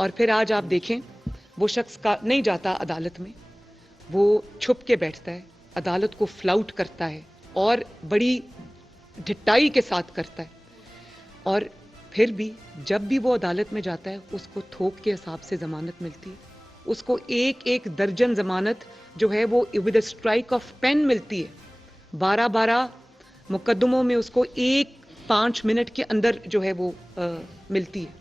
और फिर आज आप देखें वो शख्स का नहीं जाता अदालत में, वो छुप के बैठता है, अदालत को फ्लाउट करता है और बड़ी ढिठाई के साथ करता है। और फिर भी जब भी वो अदालत में जाता है उसको थोक के हिसाब से जमानत मिलती है, उसको एक एक दर्जन जमानत जो है वो with a strike of pen मिलती है। 12-12 मुकदमों में उसको 5 मिनट के अंदर जो है वो मिलती है।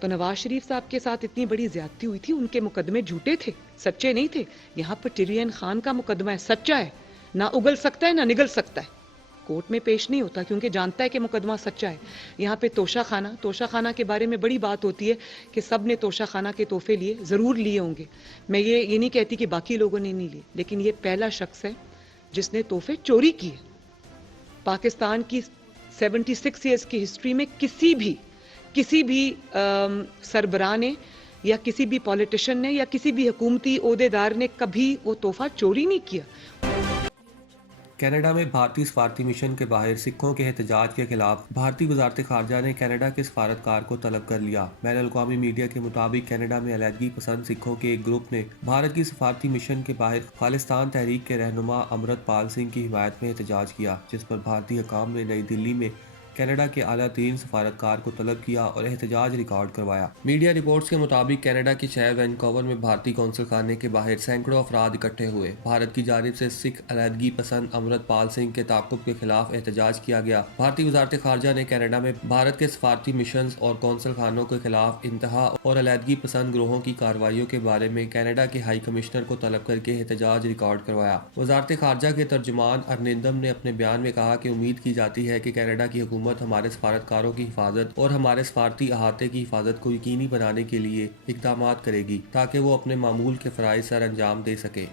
तो नवाज शरीफ साहब के साथ इतनी बड़ी ज्यादती हुई थी, उनके मुकदमे झूठे थे, सच्चे नहीं थे। यहाँ पर टिरियन खान का मुकदमा है, सच्चा है, ना उगल सकता है ना निगल सकता है, कोर्ट में पेश नहीं होता क्योंकि जानता है कि मुकदमा सच्चा है। यहाँ पे तोशा खाना के बारे में बड़ी बात होती है कि सब ने तोशा खाना के तोहफे लिए, जरूर लिए होंगे, मैं ये नहीं कहती कि बाकी लोगों ने नहीं लिए, लेकिन ये पहला शख्स है जिसने तोहफे चोरी किए। पाकिस्तान की 76 ईयर्स की हिस्ट्री में किसी भी सरबराह ने या किसी भी पॉलिटिशियन ने या किसी भी हुकूमती ओहदेदार ने कभी वो तोहफा चोरी नहीं किया। कनाडा में भारतीय सफारती मिशन के बाहर सिखों के एहतजाज के खिलाफ भारतीय वजारत खारजा ने कनाडा के सफारतकार को तलब कर लिया। बैनुल अक़वामी मीडिया के मुताबिक कनाडा में अलहदगी पसंद सिखों के एक ग्रुप ने भारत की सफारती मिशन के बाहर खालिस्तान तहरीक के रहनुमा अमृतपाल सिंह की हिमायत में एहतजाज किया, जिस पर भारतीय हुकाम ने नई दिल्ली में कनाडा के आला तरीन सफारतकार को तलब किया और एहतजाज रिकॉर्ड करवाया। मीडिया रिपोर्ट्स के मुताबिक कनाडा के शहर वैनकूवर में भारतीय कौंसल खाने के बाहर सैकड़ों अफराद इकट्ठे हुए। भारत की जानिब से सिख अलहदगी पसंद अमृतपाल सिंह के ताक़ुब के खिलाफ एहतजाज किया गया। भारतीय वजारत खारजा ने कनाडा में भारत के सफारती मिशन और कौंसल खानों के खिलाफ इंतहा और अलहदगी पसंद ग्रोहों की कार्रवाइयों के बारे में कनाडा के हाई कमिश्नर को तलब करके एहतजाज रिकॉर्ड करवाया। वजारत खारजा के तर्जुमान अरनिंदम ने अपने बयान में कहा कि उम्मीद की जाती है कि कनाडा की हुकूमत हमारे सफारतकारों की हिफाजत और हमारे सफारती अहाते की हिफाजत को यकीनी बनाने के लिए इकदाम करेगी ताकि वो अपने मामूल के फ़राइज़ सर अंजाम दे सके।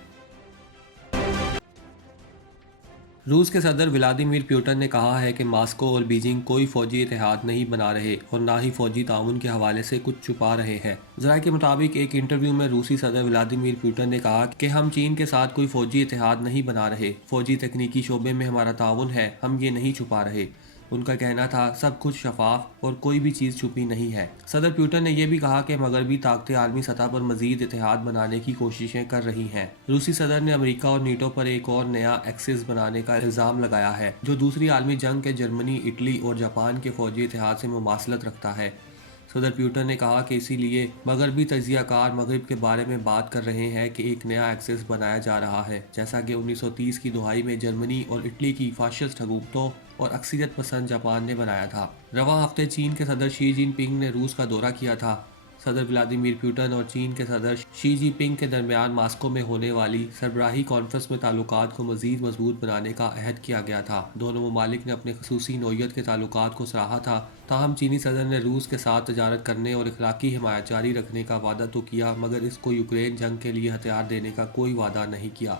रूस के सदर व्लादिमीर पुतिन ने कहा है कि मास्को और बीजिंग कोई फौजी इतिहाद नहीं बना रहे और ना ही फौजी ताउन के हवाले से कुछ छुपा रहे हैं। ज़राए के मुताबिक एक इंटरव्यू में रूसी सदर व्लादिमीर पुतिन ने कहा कि हम चीन के साथ कोई फौजी इतिहाद नहीं बना रहे, फौजी तकनीकी शोबे में हमारा ताउन है, हम ये नहीं छुपा रहे। उनका कहना था सब कुछ शफाफ और कोई भी चीज़ छुपी नहीं है। सदर पुतिन ने यह भी कहा कि मगरबी ताकतें आलमी सतह पर मजीद इतिहाद बनाने की कोशिशें कर रही हैं। रूसी सदर ने अमेरिका और नीटो पर एक और नया एक्सिस बनाने का इल्ज़ाम लगाया है जो दूसरी आलमी जंग के जर्मनी, इटली और जापान के फौजी इतिहाद से मुमासलत रखता है। सदर पुतिन ने कहा कि इसीलिए मगरबी तजियाकार मगरब के बारे में बात कर रहे हैं कि एक नया एक्सिस बनाया जा रहा है, जैसा कि 1930 की दुहाई में जर्मनी और इटली की फाशिस्ट हुकूमतों और अक्सरियत पसंद जापान ने बनाया था। रवां हफ्ते चीन के सदर शी जिनपिंग ने रूस का दौरा किया था। सदर व्लादिमीर पुतिन और चीन के सदर शी जिनपिंग के दरमियान मास्को में होने वाली सरबराही कॉन्फ्रेंस में ताल्लुकात को मजीद मजबूत बनाने का अहद किया गया था। दोनों ममालिक ने अपने खसूसी नौयत के ताल्लुकात को सराहा था। ताहम चीनी सदर ने रूस के साथ तजारत करने और इखलाकी हिमायत जारी रखने का वादा तो किया, मगर इसको यूक्रेन जंग के लिए हथियार देने का कोई वादा नहीं किया।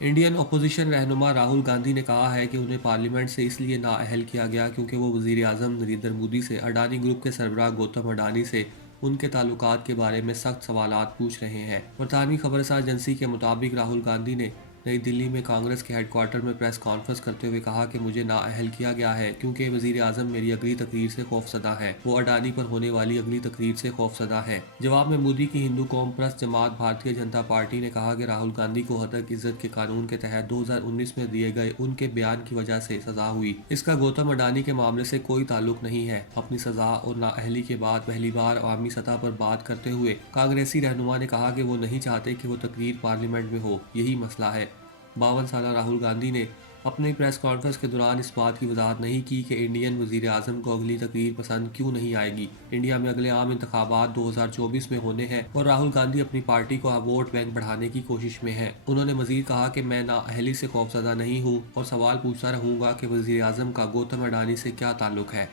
इंडियन अपोजिशन रहनुमा राहुल गांधी ने कहा है कि उन्हें पार्लियामेंट से इसलिए नाअहल किया गया क्योंकि वो वज़ीर आज़म नरेंद्र मोदी से अडानी ग्रुप के सरबराह गौतम अडानी से उनके ताल्लुकात के बारे में सख्त सवालात पूछ रहे हैं। बरतानवी खबरसार एजेंसी के मुताबिक राहुल गांधी ने नई दिल्ली में कांग्रेस के हेडक्वार्टर में प्रेस कॉन्फ्रेंस करते हुए कहा कि मुझे नाअहल किया गया है क्योंकि वज़ीर आज़म मेरी अगली तकरीर से खौफसदा है, वो अडानी पर होने वाली अगली तकरीर से खौफसदा है। जवाब में मोदी की हिंदू कौम परस्त जमात भारतीय जनता पार्टी ने कहा कि राहुल गांधी को हतक इज्जत के कानून के तहत 2019 में दिए गए उनके बयान की वजह से सजा हुई। इसका गौतम अडानी के मामले से कोई ताल्लुक नहीं है। अपनी सजा और नाअहली के बाद पहली बार अवामी सतह पर बात करते हुए कांग्रेसी रहनुमा ने कहा कि वो नहीं चाहते कि वो तकरीर पार्लियामेंट में हो, यही मसला है। 52 साल राहुल गांधी ने अपनी प्रेस कॉन्फ्रेंस के दौरान इस बात की वजाहत नहीं की कि इंडियन वज़ीर आज़म को अगली तकरीर पसंद क्यों नहीं आएगी। इंडिया में अगले आम इंतखाबात 2024 में होने हैं और राहुल गांधी अपनी पार्टी को वोट बैंक बढ़ाने की कोशिश में है। उन्होंने मजीद कहा कि मैं नाअहली से खौफसदा नहीं हूँ और सवाल पूछता रहूँगा कि वज़ीर आज़म का गौतम अडानी से क्या ताल्लुक है।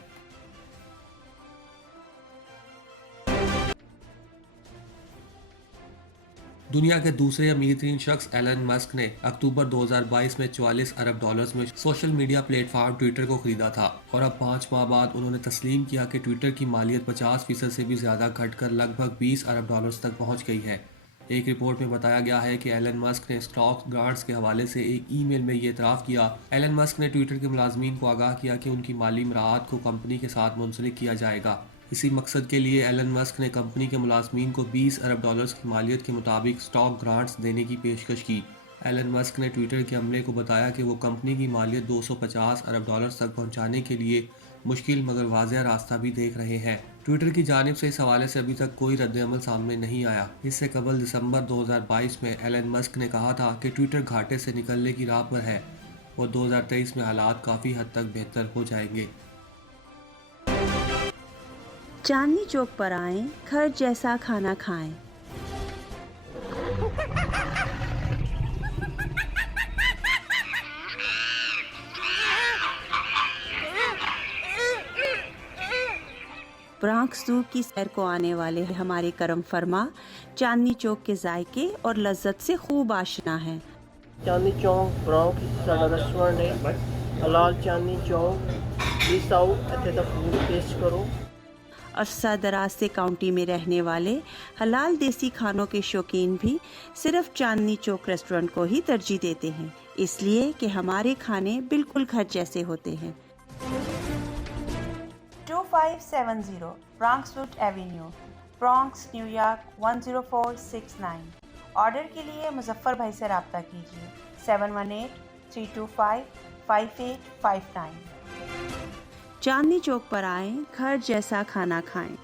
दुनिया के दूसरे अमीर तरीन शख्स एलन मस्क ने अक्टूबर 2022 में 44 अरब डॉलर्स में सोशल मीडिया प्लेटफॉर्म ट्विटर को खरीदा था और अब 5 माह बाद उन्होंने तस्लीम किया कि ट्विटर की मालियत 50% से भी ज़्यादा घटकर लगभग 20 अरब डॉलर्स तक पहुंच गई है। एक रिपोर्ट में बताया गया है कि एलन मस्क ने स्टॉक ग्रांट्स के हवाले से एक ईमेल में ये इतराफ़ किया। एलन मस्क ने ट्विटर के मुलाजमीन को आगाह किया कि उनकी माली मराहत को कंपनी के साथ मुंसलिक किया जाएगा। इसी मकसद के लिए एलन मस्क ने कंपनी के मुलाजमीन को $20 अरब की मालियत के मुताबिक स्टॉक ग्रांट्स देने की पेशकश की। एलन मस्क ने ट्विटर के अमले को बताया कि वो कंपनी की मालियत $250 अरब तक पहुंचाने के लिए मुश्किल मगर वाज़ेह रास्ता भी देख रहे हैं। ट्विटर की जानिब से इस हवाले से अभी तक कोई रद्द-ए-अमल सामने नहीं आया। इससे कबल दिसंबर 2022 में एलन मस्क ने कहा था कि ट्विटर घाटे से निकलने की राह पर है और 2023 में हालात काफ़ी हद तक बेहतर हो जाएंगे। चांदनी चौक पर आएं, घर जैसा खाना खाएं। ब्रॉन्क्स ज़ू की सैर को आने वाले हमारे करम फरमा चांदनी चौक के जायके और लज्जत से खूब आशना हैं। चांदनी चौक ब्रॉन्क्स साडा रेस्टोरेंट है। हलाल चांदनी चौक प्लीज आओ, इत्थे दा फूड टेस्ट करो। अरसा दराज से काउंटी में रहने वाले हलाल देसी खानों के शौकीन भी सिर्फ चांदनी चौक रेस्टोरेंट को ही तरजीह देते हैं, इसलिए कि हमारे खाने बिल्कुल घर जैसे होते हैं। 2570 ब्रॉन्क्सवुड एवेन्यू, ब्रॉन्क्स, न्यूयॉर्क 10469। ऑर्डर के लिए मुजफ्फर भाई से रब्ता कीजिए 718-325-5859। चांदनी चौक पर आएं, घर जैसा खाना खाएं।